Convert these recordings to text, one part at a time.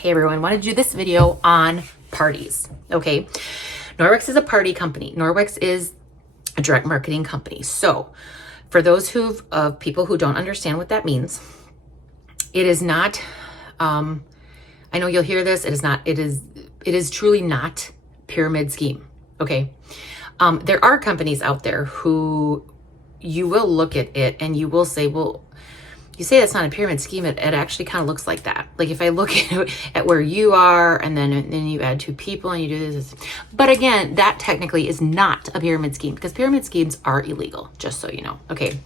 Hey everyone, want to do this video on parties, okay? Norwex is a party company. Norwex is a direct marketing company. So for those people who don't understand what that means, it is not, I know you'll hear this, it is truly not pyramid scheme, okay? There are companies out there who you will look at it and you will say, well, you say that's not a pyramid scheme, it actually kind of looks like that. Like if I look at where you are and then you add two people and you do this. But again, that technically is not a pyramid scheme because pyramid schemes are illegal, just so you know. Okay.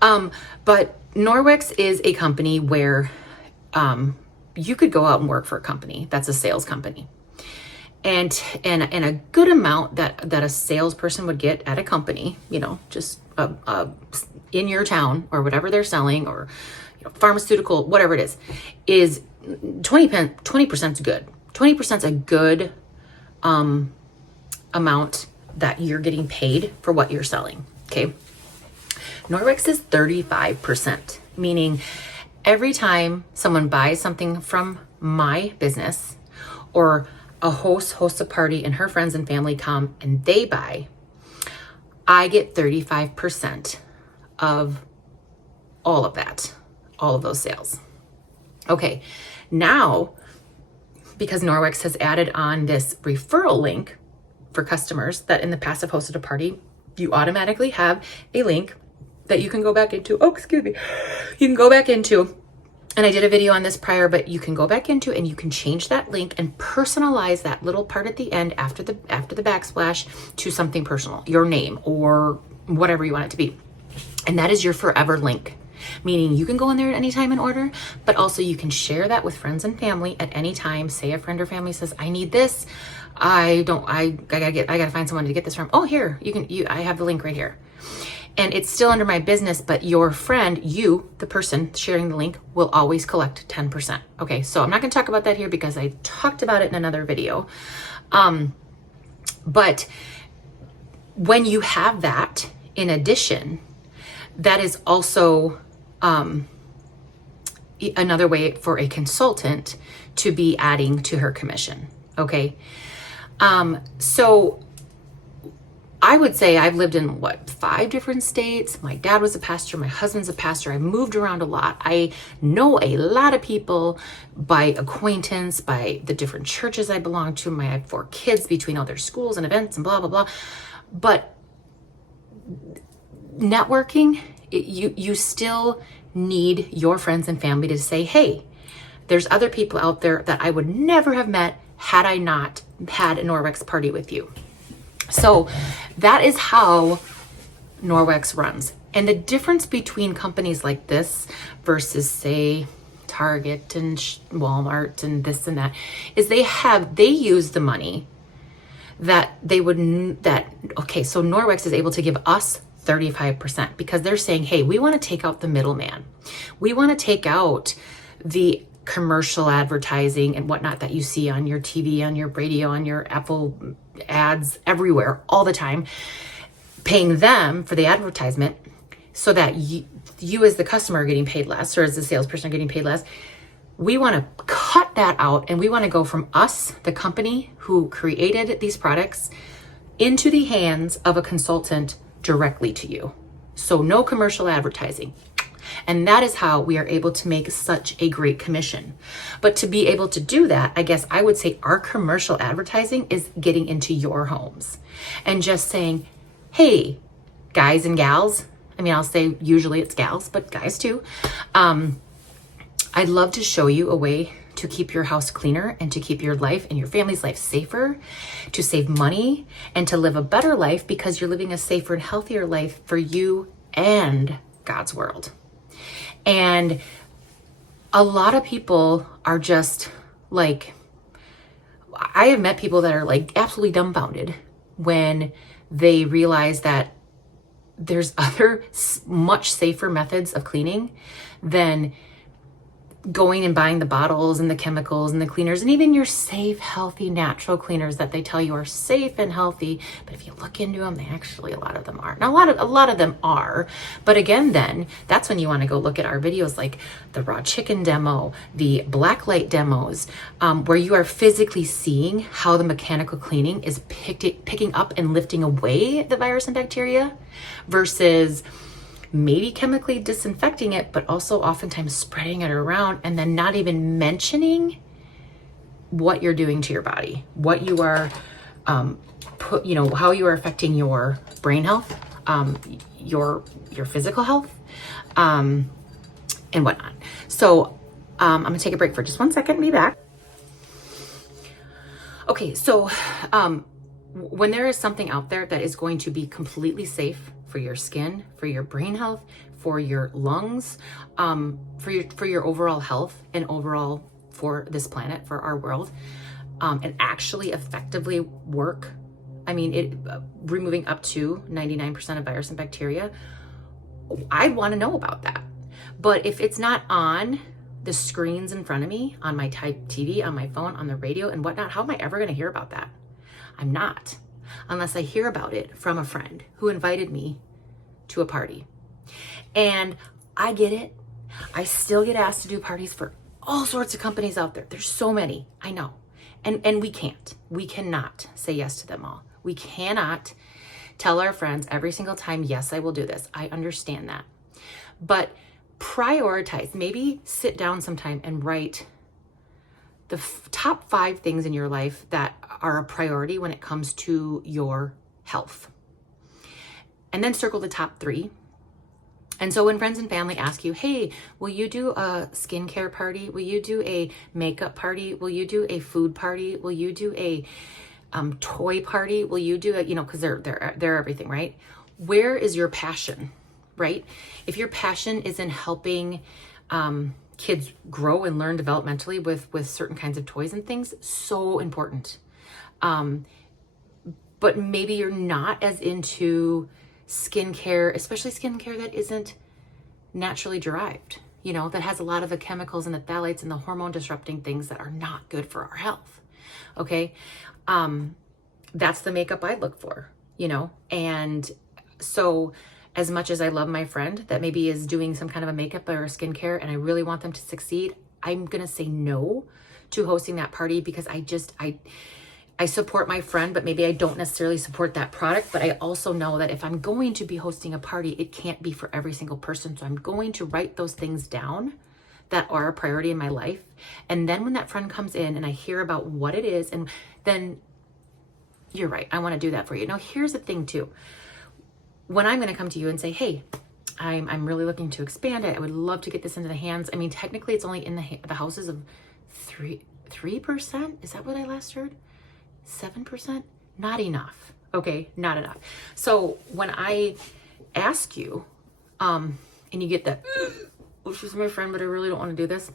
But Norwex is a company where you could go out and work for a company that's a sales company. And a good amount that a salesperson would get at a company, you know, just in your town or whatever they're selling, or pharmaceutical, whatever it is 20% is good. 20% is a good amount that you're getting paid for what you're selling. Okay. Norwex is 35%, meaning every time someone buys something from my business, or a hosts a party and her friends and family come and they buy, I get 35% of all of that, all of those sales. Okay, now, because Norwex has added on this referral link for customers that in the past have hosted a party, you automatically have a link that you can go back into. Oh, excuse me. You can go back into, and I did a video on this prior, but you can go back into and you can change that link and personalize that little part at the end after the backsplash to something personal, your name or whatever you want it to be. And that is your forever link, meaning you can go in there at any time and order, but also you can share that with friends and family at any time. Say a friend or family says, I need this. I gotta find someone to get this from. Oh, here, I have the link right here. And it's still under my business, but your friend, you, the person sharing the link, will always collect 10%. Okay, so I'm not gonna talk about that here because I talked about it in another video. But when you have that in addition, that is also another way for a consultant to be adding to her commission, okay? So I would say I've lived in 5 different states. My dad was a pastor. My husband's a pastor. I moved around a lot. I know a lot of people by acquaintance, by the different churches I belong to. I have 4 kids between all their schools and events and blah, blah, blah. But networking, you still need your friends and family to say, hey, there's other people out there that I would never have met had I not had a Norwex party with you. So that is how Norwex runs. And the difference between companies like this versus, say, Target and Walmart and this and that is they use the money that okay, so Norwex is able to give us 35% because they're saying, hey, we want to take out the middleman. We want to take out the commercial advertising and whatnot that you see on your TV, on your radio, on your Apple ads everywhere all the time, paying them for the advertisement so that you as the customer are getting paid less, or as the salesperson are getting paid less. We want to cut that out and we want to go from us, the company who created these products, into the hands of a consultant directly to you. So no commercial advertising. And that is how we are able to make such a great commission. But to be able to do that, I guess I would say our commercial advertising is getting into your homes and just saying, hey, guys and gals, I mean, I'll say usually it's gals, but guys too. I'd love to show you a way to keep your house cleaner and to keep your life and your family's life safer, to save money and to live a better life because you're living a safer and healthier life for you and God's world. And a lot of people are just like, I have met people that are like absolutely dumbfounded when they realize that there's other much safer methods of cleaning than going and buying the bottles and the chemicals and the cleaners and even your safe, healthy, natural cleaners that they tell you are safe and healthy. But if you look into them, they actually, a lot of them aren't. Now, a lot of them are. But again, then that's when you want to go look at our videos like the raw chicken demo, the black light demos, where you are physically seeing how the mechanical cleaning is picking up and lifting away the virus and bacteria versus maybe chemically disinfecting it, but also oftentimes spreading it around and then not even mentioning what you're doing to your body, what you are, how you are affecting your brain health, your physical health, and whatnot. So I'm gonna take a break for just 1 second and be back. Okay, so when there is something out there that is going to be completely safe for your skin, for your brain health, for your lungs, for your overall health and overall for this planet, for our world, and actually effectively work. I mean, removing up to 99% of virus and bacteria, I want to know about that. But if it's not on the screens in front of me, on my TV, on my phone, on the radio and whatnot, how am I ever going to hear about that? I'm not, unless I hear about it from a friend who invited me to a party. And I get it. I still get asked to do parties for all sorts of companies out there. There's so many, I know. And we cannot say yes to them all. We cannot tell our friends every single time, yes, I will do this. I understand that. But prioritize, maybe sit down sometime and write the top 5 things in your life that are a priority when it comes to your health. And then circle the top 3. And so when friends and family ask you, hey, will you do a skincare party? Will you do a makeup party? Will you do a food party? Will you do a toy party? Will you do it? Because they're everything, right? Where is your passion, right? If your passion is in helping kids grow and learn developmentally with certain kinds of toys and things, so important. But maybe you're not as into skincare, especially skincare that isn't naturally derived, that has a lot of the chemicals and the phthalates and the hormone disrupting things that are not good for our health. Okay. That's the makeup I look for, and so as much as I love my friend that maybe is doing some kind of a makeup or a skincare and I really want them to succeed, I'm going to say no to hosting that party because I support my friend, but maybe I don't necessarily support that product. But I also know that if I'm going to be hosting a party, it can't be for every single person. So I'm going to write those things down that are a priority in my life. And then when that friend comes in and I hear about what it is, and then you're right, I want to do that for you. Now, here's the thing too. When I'm going to come to you and say, hey, I'm really looking to expand it. I would love to get this into the hands. I mean, technically it's only in the houses of 3%. Is that what I last heard? 7%? Not enough. Okay, not enough. So when I ask you, and you get that, which is my friend, but I really don't want to do this,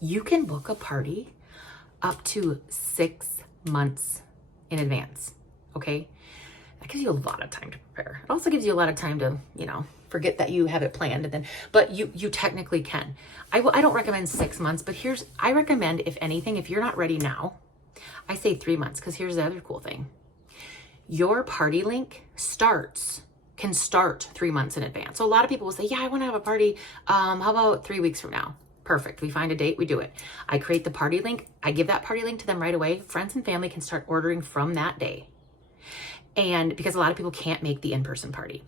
you can book a party up to 6 months in advance. Okay, that gives you a lot of time to prepare. It also gives you a lot of time to, forget that you have it planned, and then, but you technically can. I don't recommend 6 months, but I recommend, if anything, if you're not ready now, I say 3 months, because here's the other cool thing. Your party link can start 3 months in advance. So a lot of people will say, yeah, I want to have a party. How about 3 weeks from now? Perfect. We find a date, we do it. I create the party link. I give that party link to them right away. Friends and family can start ordering from that day. And because a lot of people can't make the in-person party,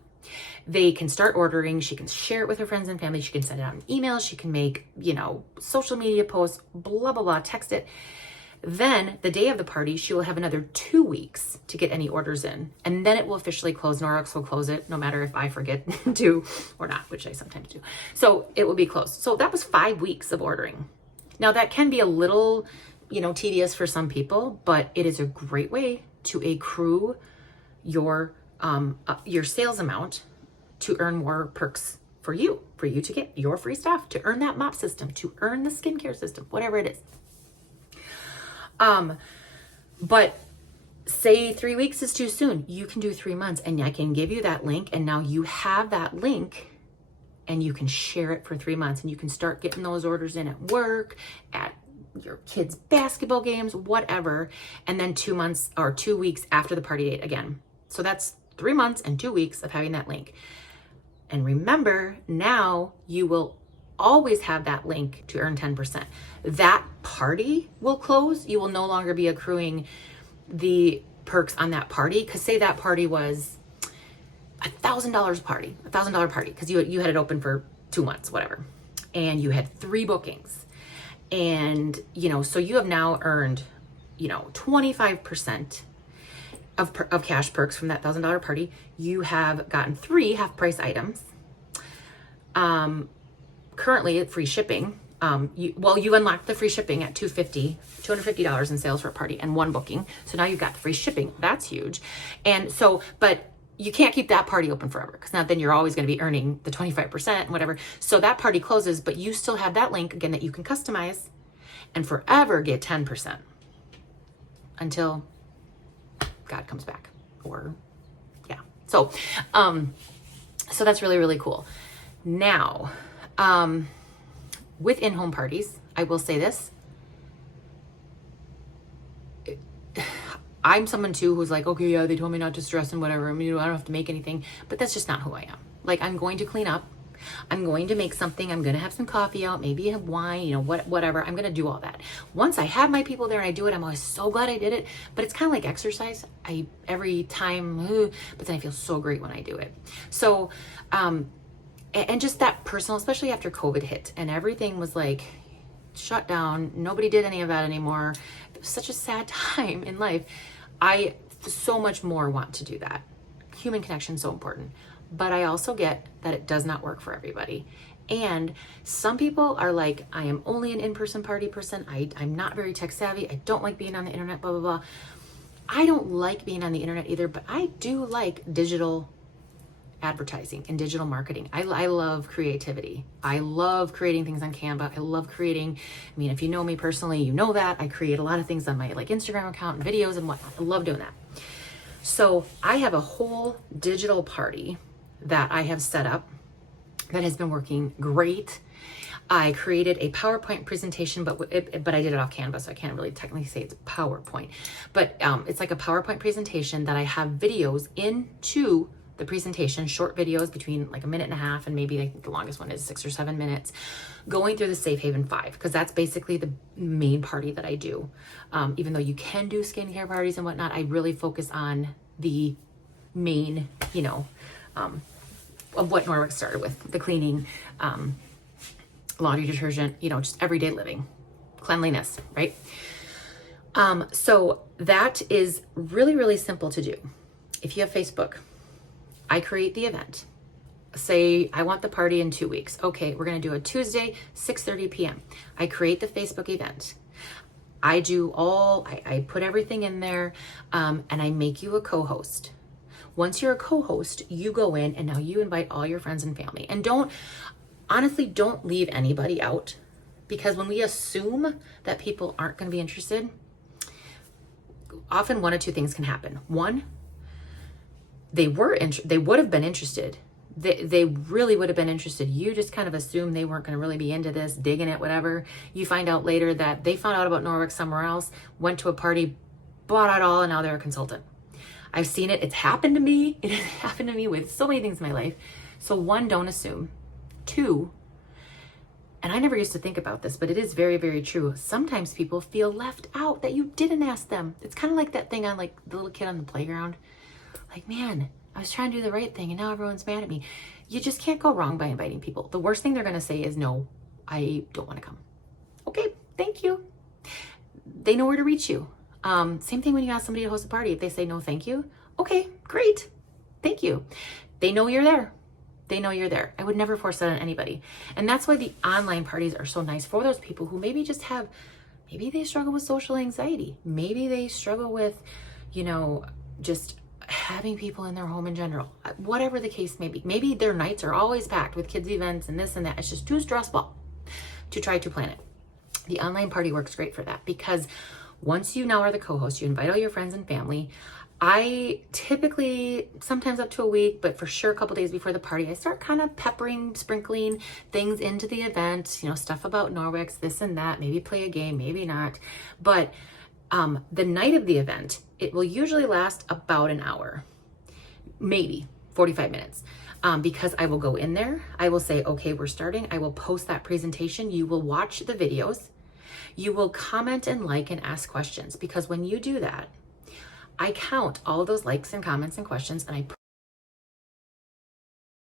they can start ordering. She can share it with her friends and family. She can send it out in emails. She can make, social media posts, blah, blah, blah, text it. Then the day of the party, she will have another 2 weeks to get any orders in. And then it will officially close. Norwex will close it, no matter if I forget to or not, which I sometimes do. So it will be closed. So that was 5 weeks of ordering. Now that can be a little, tedious for some people, but it is a great way to accrue your sales amount to earn more perks for you to get your free stuff, to earn that mop system, to earn the skincare system, whatever it is. But say 3 weeks is too soon. You can do 3 months, and I can give you that link. And now you have that link and you can share it for 3 months, and you can start getting those orders in at work, at your kids' basketball games, whatever. And then 2 months or 2 weeks after the party date again. So that's 3 months and 2 weeks of having that link. And remember, now you will always have that link to earn 10%. That party will close. You will no longer be accruing the perks on that party. Because say that party was $1,000 party, $1,000 party, because you had it open for 2 months, whatever. And you had 3 bookings. And, so you have now earned, 25% of cash perks from that $1,000 party. You have gotten 3 half price items. Currently at free shipping. You unlocked the free shipping at $250 in sales for a party and 1 booking. So now you've got the free shipping. That's huge. And so, but you can't keep that party open forever, because now then you're always going to be earning the 25% and whatever. So that party closes, but you still have that link again that you can customize and forever get 10% until God comes back, or yeah. So that's really, really cool. Now, with in-home parties, I will say this. I'm someone too who's like, okay, yeah, they told me not to stress and whatever. I mean, I don't have to make anything, but that's just not who I am. Like, I'm going to clean up. I'm going to make something. I'm going to have some coffee out, maybe have wine, whatever. I'm going to do all that. Once I have my people there and I do it, I'm always so glad I did it. But it's kind of like exercise. Every time, but then I feel so great when I do it. So, and just that personal, especially after COVID hit and everything was like shut down. Nobody did any of that anymore. It was such a sad time in life. I so much more want to do that. Human connection is so important. But I also get that it does not work for everybody. And some people are like, I am only an in-person party person. I'm not very tech savvy. I don't like being on the internet, blah, blah, blah. I don't like being on the internet either, but I do like digital advertising and digital marketing. I love creativity. I love creating things on Canva. I love creating, if you know me personally, you know that I create a lot of things on my Instagram account and videos and whatnot. I love doing that. So I have a whole digital party that I have set up that has been working great. I created a PowerPoint presentation, but I did it off Canva, so I can't really technically say it's PowerPoint. But it's like a PowerPoint presentation that I have videos into the presentation, short videos between like a minute and a half, and maybe the longest one is 6 or 7 minutes, going through the Safe Haven 5, because that's basically the main party that I do. Even though you can do skincare parties and whatnot, I really focus on the main, of what Norwex started with, the cleaning, laundry detergent, just everyday living, cleanliness, right? So that is really, really simple to do. If you have Facebook, I create the event. Say I want the party in 2 weeks. Okay, we're going to do a Tuesday, 6:30 p.m. I create the Facebook event. I put everything in there, and I make you a co-host. Once you're a co-host, you go in and now you invite all your friends and family. And don't leave anybody out, because when we assume that people aren't going to be interested, often 1 of 2 things can happen. 1, they would have been interested. They really would have been interested. You just kind of assume they weren't going to really be into this, digging it, whatever. You find out later that they found out about Norwex somewhere else, went to a party, bought it all, and now they're a consultant. I've seen it. It's happened to me. It has happened to me with so many things in my life. So 1, don't assume. 2, and I never used to think about this, but it is very, very true. Sometimes people feel left out, that you didn't ask them. It's kind of like that thing on the little kid on the playground. Like, man, I was trying to do the right thing and now everyone's mad at me. You just can't go wrong by inviting people. The worst thing they're going to say is, no, I don't want to come. Okay, thank you. They know where to reach you. Same thing when you ask somebody to host a party. If they say no, thank you. Okay, great. Thank you. They know you're there. They know you're there. I would never force that on anybody. And that's why the online parties are so nice for those people who maybe they struggle with social anxiety. Maybe they struggle with, just having people in their home in general. Whatever the case may be. Maybe their nights are always packed with kids' events and this and that. It's just too stressful to try to plan it. The online party works great for that, because once you now are the co-host, you invite all your friends and family. I typically, sometimes up to a week, but for sure a couple days before the party, I start kind of peppering, sprinkling things into the event, you know, stuff about Norwex, this and that, maybe play a game, maybe not. But the night of the event, it will usually last about an hour, maybe 45 minutes. Because I will go in there, I will say, okay, we're starting. I will post that presentation. You will watch the videos. You will comment and like and ask questions, because when you do that, I count all of those likes and comments and questions, and I